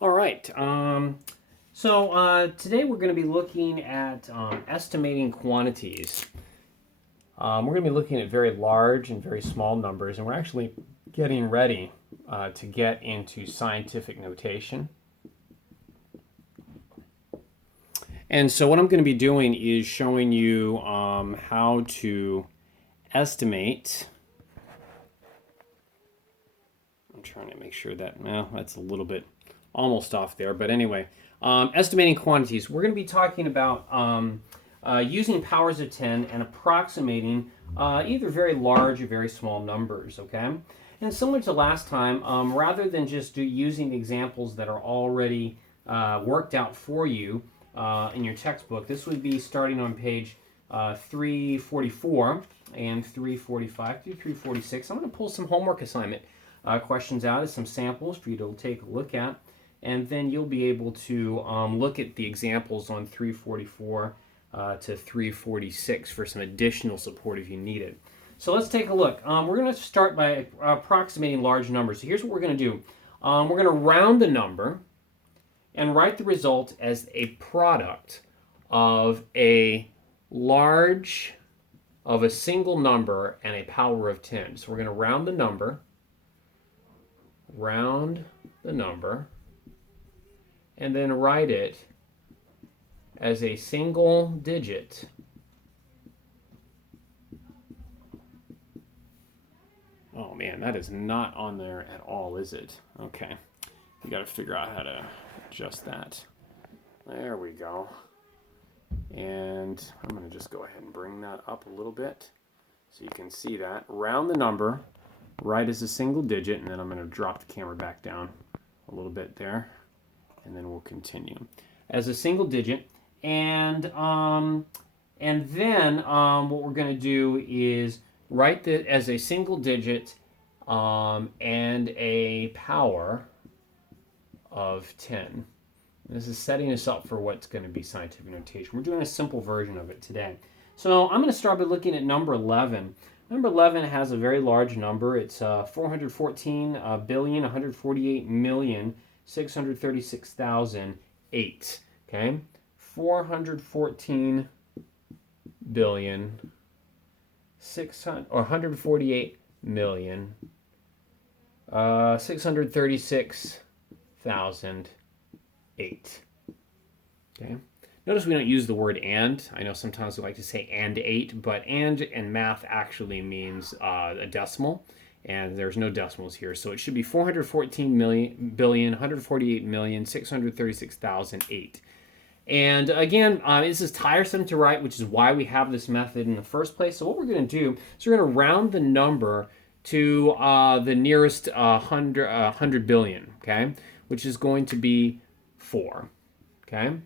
All right. Today we're going to be looking at estimating quantities. We're going to be looking at very large and very small numbers, and we're actually getting ready to get into scientific notation. And so what I'm going to be doing is showing you how to estimate. I'm trying to make sure that, well, that's a little bit almost off there, but anyway, estimating quantities. We're going to be talking about using powers of 10 and approximating either very large or very small numbers, okay? And similar to last time, rather than just using examples that are already worked out for you in your textbook, this would be starting on page 344 and 345 through 346. I'm going to pull some homework assignment questions out as some samples for you to take a look at, and then you'll be able to look at the examples on 344 to 346 for some additional support if you need it. So let's take a look. We're going to start by approximating large numbers. So here's what we're going to do. We're going to round the number and write the result as a product of a large, of a single number and a power of 10. So we're going to round the number, and then write it as a single digit Oh man, that is not on there at all, is it? Okay, you got to figure out how to adjust that. There we go. And I'm going to just go ahead and bring that up a little bit so you can see that. Round the number, right as a single digit, and then I'm going to drop the camera back down a little bit there, and then we'll continue. As a single digit, and then what we're going to do is write that as a single digit and a power of 10. This is setting us up for what's going to be scientific notation. We're doing a simple version of it today. So I'm going to start by looking at number 11. Number 11 has a very large number. It's 414,148,636,008. Okay, 414 billion 600 or 148 million 636,008. Okay. Notice we don't use the word and. I know sometimes we like to say and 8, but and in math actually means a decimal, and there's no decimals here, so it should be 414,148,636,008. And again, this is tiresome to write, which is why we have this method in the first place. So what we're going to do is we're going to round the number to the nearest 100 billion, okay, which is going to be 4, okay?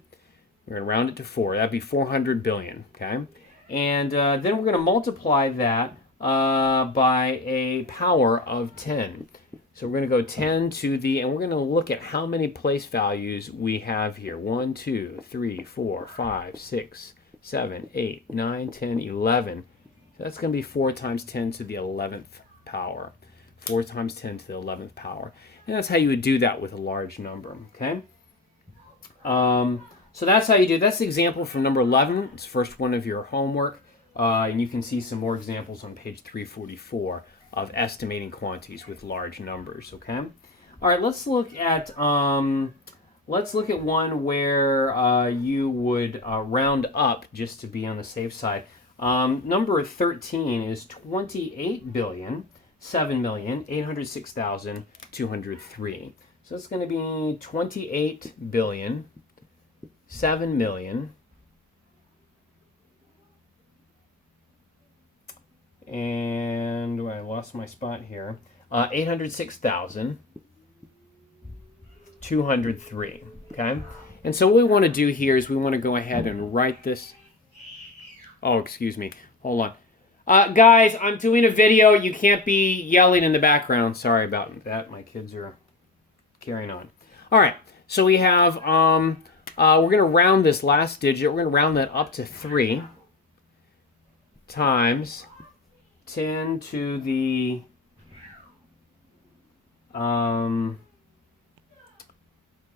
We're going to round it to 4. That'd be 400 billion, okay? And then we're going to multiply that by a power of 10. So we're going to go 10 to the, and we're going to look at how many place values we have here. 1, 2, 3, 4, 5, 6, 7, 8, 9, 10, 11. So that's going to be 4 times 10 to the 11th power. 4 times 10 to the 11th power. And that's how you would do that with a large number, okay? So that's how you do it. That's the example from number 11. It's the first one of your homework. And you can see some more examples on page 344 of estimating quantities with large numbers, okay? All right, let's look at one where you would round up just to be on the safe side. Number 13 is 28,007,806,203. So it's going to be 28,007,000,000 and I lost my spot here. 806,203. Okay, and so what we want to do here is we want to go ahead and write this. Oh, excuse me. Hold on, guys. I'm doing a video. You can't be yelling in the background. Sorry about that. My kids are carrying on. All right. So we have. We're going to round this last digit. We're going to round that up to 3 times 10 to the 10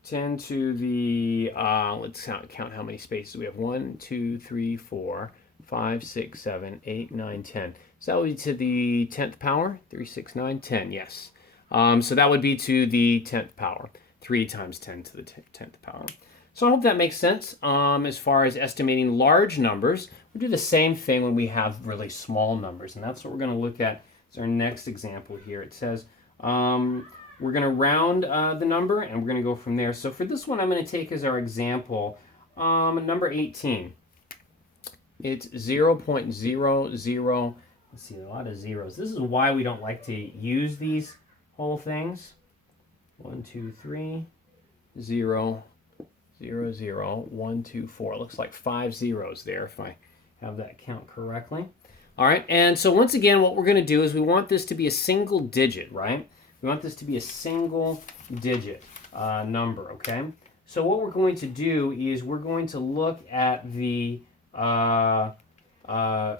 10 to the, let's count how many spaces we have. 1, 2, 3, 4, 5, 6, 7, 8, 9, 10. So that would be to the 10th power. 3, 6, 9, 10, yes. So that would be to the 10th power. 3 times 10 to the 10th power. So I hope that makes sense as far as estimating large numbers. We do the same thing when we have really small numbers, and that's what we're going to look at as our next example here. It says we're going to round the number, and we're going to go from there. So for this one, I'm going to take as our example number 18. It's 0.00. Let's see, a lot of zeros. This is why we don't like to use these whole things. 1, 2, 3, 0, 0, 0, 1, 2, 4. Looks like 5 zeros there if I have that count correctly. All right, and so once again, what we're going to do is we want this to be a single digit, right? We want this to be a single digit number, okay? So what we're going to do is we're going to look at the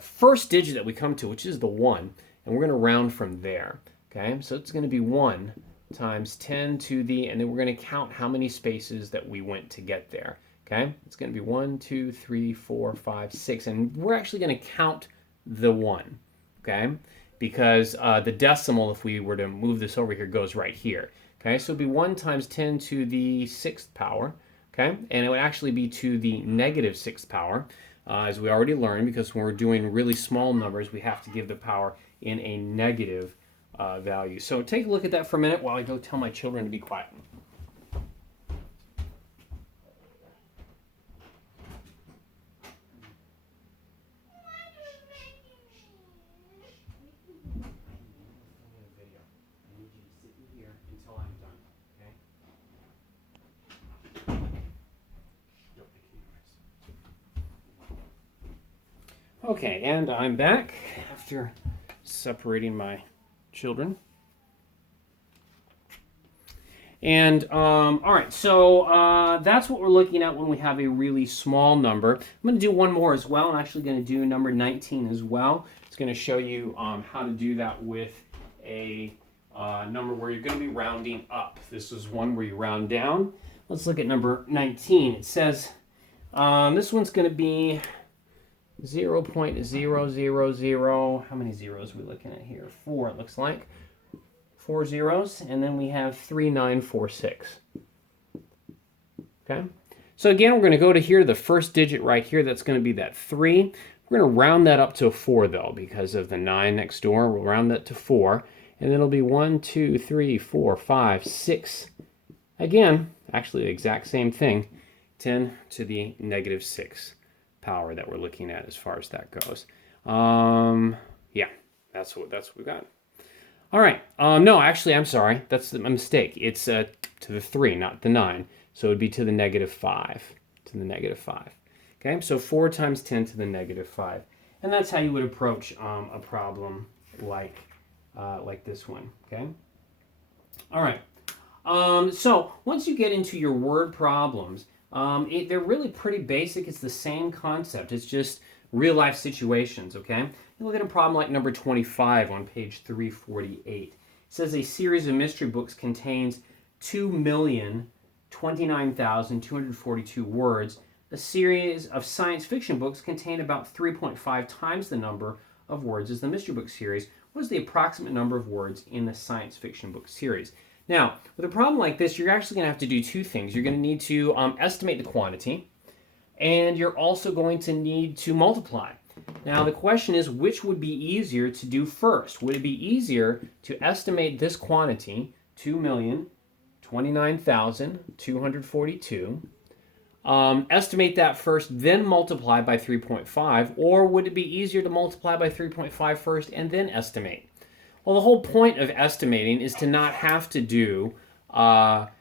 first digit that we come to, which is the 1, and we're going to round from there, okay? So it's going to be 1 times 10 to the, and then we're going to count how many spaces that we went to get there, okay? It's going to be 1, 2, 3, 4, 5, 6, and we're actually going to count the 1, okay? Because the decimal, if we were to move this over here, goes right here, okay? So it'd be 1 times 10 to the 6th power, okay? And it would actually be to the negative 6th power, as we already learned, because when we're doing really small numbers, we have to give the power in a negative value. So take a look at that for a minute while I go tell my children to be quiet. Okay, and I'm back after separating my children. And all right, so that's what we're looking at when we have a really small number. I'm going to do one more as well. I'm actually going to do number 19 as well. It's going to show you how to do that with a number where you're going to be rounding up. This is one where you round down. Let's look at number 19. It says this one's going to be 0.000. How many zeros are we looking at here? 4, it looks like. 4 zeros, and then we have 3946. Okay? So again, we're going to go to here, the first digit right here, that's going to be that 3. We're going to round that up to a 4, though, because of the 9 next door. We'll round that to 4, and then it'll be 1, 2, 3, 4, 5, 6. Again, actually the exact same thing, 10 to the negative 6 power that we're looking at as far as that goes. Yeah, that's what we got. All right. No, actually, I'm sorry. That's a mistake. It's to the 3, not the 9. So it would be to the negative 5. To the negative 5. Okay, so 4 times 10 to the negative 5. And that's how you would approach a problem like this one. Okay. All right. So once you get into your word problems, they're really pretty basic. It's the same concept. It's just real life situations, okay? You look at a problem like number 25 on page 348. It says a series of mystery books contains 2,029,242 words. A series of science fiction books contain about 3.5 times the number of words as the mystery book series. What is the approximate number of words in the science fiction book series? Now, with a problem like this, you're actually going to have to do two things. You're going to need to estimate the quantity, and you're also going to need to multiply. Now, the question is, which would be easier to do first? Would it be easier to estimate this quantity, 2,029,242, estimate that first, then multiply by 3.5, or would it be easier to multiply by 3.5 first and then estimate? Well, the whole point of estimating is to not have to do, more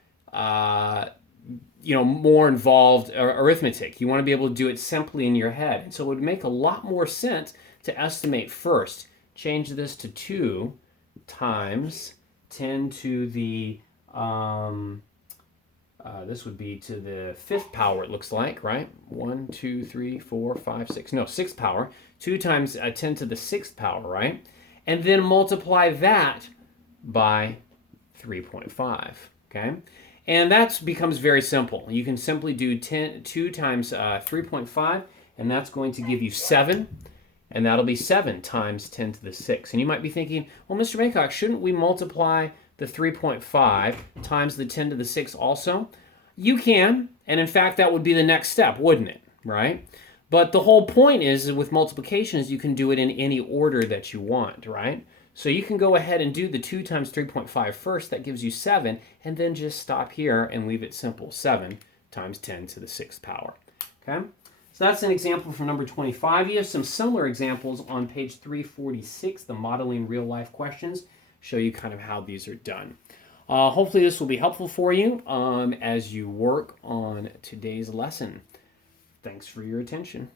involved arithmetic. You want to be able to do it simply in your head. And so it would make a lot more sense to estimate first. Change this to 2 times 10 to the, this would be to the 5th power, it looks like, right? 1, 2, 3, 4, 5, 6. No, 6th power. 2 times 10 to the 6th power, right? And then multiply that by 3.5. okay? And that becomes very simple. You can simply do 2 times 3.5, and that's going to give you 7, and that'll be 7 times 10 to the 6. And you might be thinking, well, Mr. Baycock, shouldn't we multiply the 3.5 times the 10 to the 6 also? You can, and in fact, that would be the next step, wouldn't it, right? But the whole point is with multiplication is you can do it in any order that you want, right? So you can go ahead and do the 2 times 3.5 first. That gives you 7, and then just stop here and leave it simple. 7 times 10 to the 6th power, okay? So that's an example from number 25. You have some similar examples on page 346, the modeling real-life questions, show you kind of how these are done. Hopefully this will be helpful for you as you work on today's lesson. Thanks for your attention.